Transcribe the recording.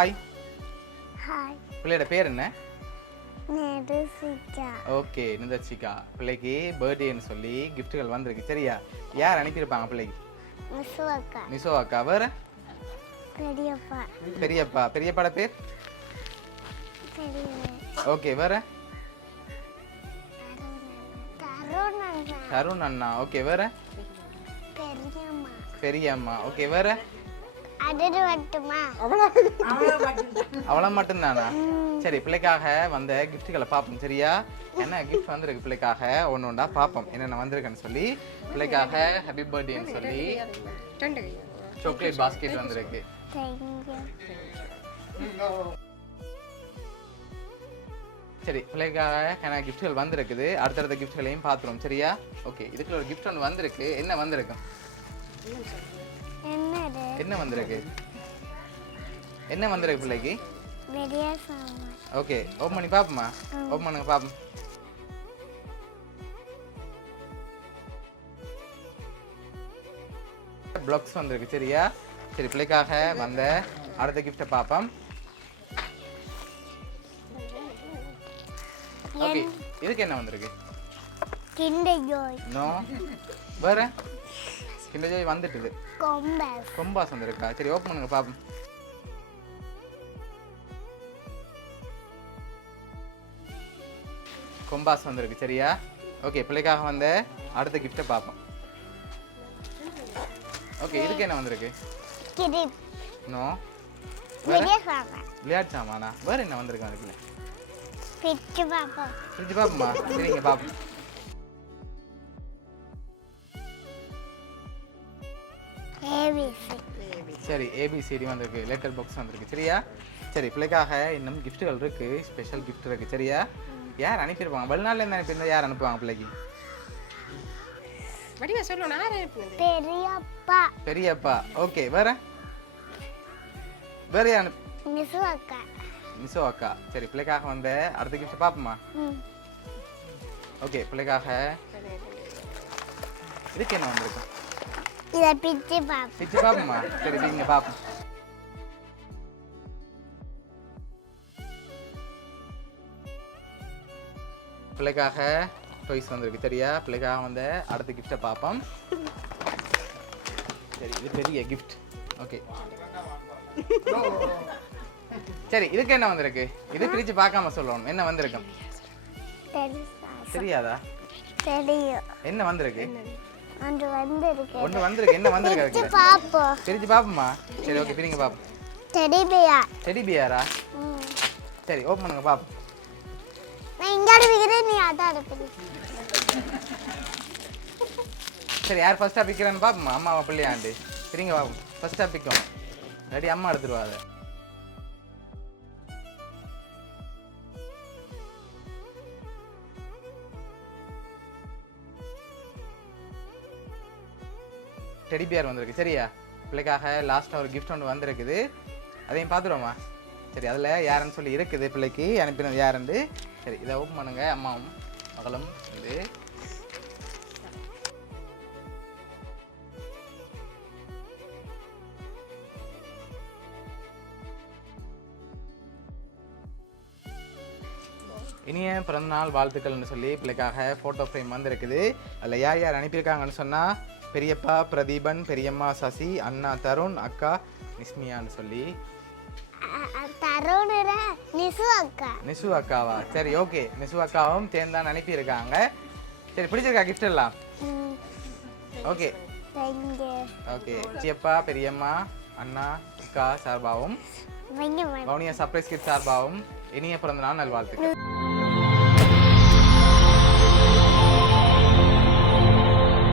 Hi. Hi. பிள்ளையோட பேர் என்ன? நிருஷிகா. ஓகே, நிதர்ஷிகா. பிள்ளைக்கு பர்த்டேன்னு சொல்லி கிஃப்ட்டுகள் வந்திருக்கு. சரியா? யார் அனுப்பியிருப்பாங்க பிள்ளைக்கு? நிசு அக்கா. நிசோ அக்கா. வேற? பெரியப்பா. பெரியப்பா. பெரியப்பாட பேர்? பெரியவன். ஓகே, வேற? தருண் அண்ணா. தருண் அண்ணா. ஓகே, வேற? பெரியம்மா. பெரியம்மா. ஓகே, வேற? அது மட்டுமா? அவ்வளோ மட்டும்தானா? சரி, பிள்ளைக்காக வந்த கிஃப்ட்டுகளை பார்ப்போம். சரியா? என்ன கிஃப்ட் வந்திருக்கு பிள்ளைக்காக ஒன்று ஒன்றா பார்ப்போம் என்னென்ன வந்திருக்குன்னு சொல்லி. பிள்ளைக்காக ஹாப்பி பர்த்டேன்னு சொல்லி சாக்லேட் பாஸ்கெட் வந்திருக்கு. தேங்க்யூ. சரி, பிள்ளைக்காக என்ன கிஃப்ட்கள் வந்திருக்குது. அடுத்தடுத்த கிஃப்ட்களையும் பார்த்துருவோம். சரியா? ஓகே, இதுக்குள்ள ஒரு கிஃப்ட் ஒன்று வந்திருக்கு. என்ன வந்திருக்கு? என்னது? என்ன வந்திருக்கு? என்ன வந்திருக்கு பிள்ளைக்கு? பெரிய சாமான். ஓகே, ஓப்பன் பண்ணி பார்ப்போமா? ஓப்பன் பண்ணுங்க பார்ப்போம். பிளாக்ஸ் வந்திருக்கு. சரியா? சரி, பிள்ளைக்காக வந்த அடுத்த கிஃப்ட்டை பார்ப்போம். ஓகே, இதுக்கு என்ன வந்திருக்கு? Kinder Joy. நோ. வேற? கிண்டர் ஜாய் வந்துட்டுது. கொம்பஸ். கொம்பாஸ் வந்திருக்கா? சரி, ஓப்பன் பண்ணுங்க பார்ப்போம். கொம்பாஸ் வந்திருக்கு. சரியா? ஓகே, பிள்ளைக்காக வந்த அடுத்த கிஃப்ட்டை பார்ப்போம். ஓகே, இதுக்கு என்ன வந்திருக்கு? கிரிப். நோ. பெரிய சாமான். விளையாட்டு சாமானா? வேற என்ன வந்திருக்கு அதுக்குள்ள? பிச்சு பாப்பா. ஃப்ரிட்ஜ் பார்ப்போமா? சரிங்க, பார்ப்போம். ஏபிசி. சரி, ஏபிசிடி வந்திருக்கு. லெட்டர் பாக்ஸ் வந்திருக்கு. சரியா? சரி, பிள்ளைக்காக இன்னும் கிஃப்ட்டுகள் இருக்கு. ஸ்பெஷல் கிஃப்ட் இருக்கு. சரியா? யார் அனுப்பியிருப்பாங்க? வெளிநாட்டில் இருந்து அனுப்பியிருந்தா யார் அனுப்புவாங்க பிள்ளைக்கு? பெரியப்பா. பெரியப்பா. ஓகே, வேற? வேற யார் அனுப்பு? நிசு அக்கா. நிசோ அக்கா. சரி, பிள்ளைக்காக வந்த அடுத்த கிஃப்ட் பார்ப்போமா? ஓகே, பிள்ளைக்காக இதுக்கு என்ன வந்திருக்கு? இதை பிச்சு பாப்பா. பிச்சு பார்ப்போமா? சரி, நீங்க பார்ப்போம். பிள்ளைக்காக டாய்ஸ் வந்திருக்கு. சரியா? பிள்ளைக்காக வந்த அடுத்த கிஃப்ட்டை பார்ப்போம். சரி, இது பெரிய கிஃப்ட். ஓகே, சரி, இதுக்கு என்ன வந்திருக்கு? இது பிரிச்சு பார்க்காம சொல்லணும். என்ன வந்திருக்கு? தெரியாதா? தெரியும். என்ன வந்திருக்கு? ஒன்று வந்திருக்கு. ஒன்று வந்திருக்கு. என்ன வந்திருக்கு பிச்சு அதுக்கு? பாப்போம். பிரிச்சு பார்ப்போமா? சரி, ஓகே, பிரிங்க பார்ப்போம். Teddy bear. டெடி பியரா? சரி, ஓப்பன் பண்ணுங்க பார்ப்போம். நான் இங்க அடிக்கிறேன், நீ அத அடிப்பீங்க. சரி, யார் ஃபர்ஸ்டா பிக்கிறேன்னு பார்ப்போமா? அம்மாவை பிள்ளையாண்டு பிரிங்க பார்ப்போம். ஃபர்ஸ்டா பிக்கும். ரெடி, அம்மா எடுத்துருவாங்க. டெடி பியர் வந்திருக்கு. சரியா? பிள்ளைக்காக லாஸ்ட்டாக ஒரு கிஃப்ட் ஒன்று வந்திருக்குது. அதையும் பார்த்துருவோமா? சரி, அதில் யாருன்னு சொல்லி இருக்குது பிள்ளைக்கு அனுப்பினது யாருன்னு. சரி, இதை ஓப்பன் பண்ணுங்க. அம்மாவும் மகளும் இது. இனிய பிறந்தநாள் வாழ்த்துக்கள்னு சொல்லி பிள்ளைக்காக ஃபோட்டோ ஃப்ரேம் வந்திருக்குது. அதில் யார் யார் அனுப்பியிருக்காங்கன்னு சொன்னால் பெரியப்பா பிரதீபன், பெரியம்மா சசி, அண்ணா தருண், அக்கா நிஸ்மியான்னு சொல்லி. தருண் நிசு அக்கா. நிசு அக்காவா? சரி, ஓகே, நிசு அக்காவும் சேர்ந்தான் அனுப்பியிருக்காங்க. சரி, பிடிச்சிருக்கா கிஃப்ட் எல்லாம்? Okay, okay. சியப்பா, பெரியம்மா, அண்ணா, அக்கா சார்பாகவும் வவுனியா சர்ப்ரைஸ் கிட் சார்பாகவும் இனிய பிறந்தநாள் நல்வாழ்த்துக்கள்.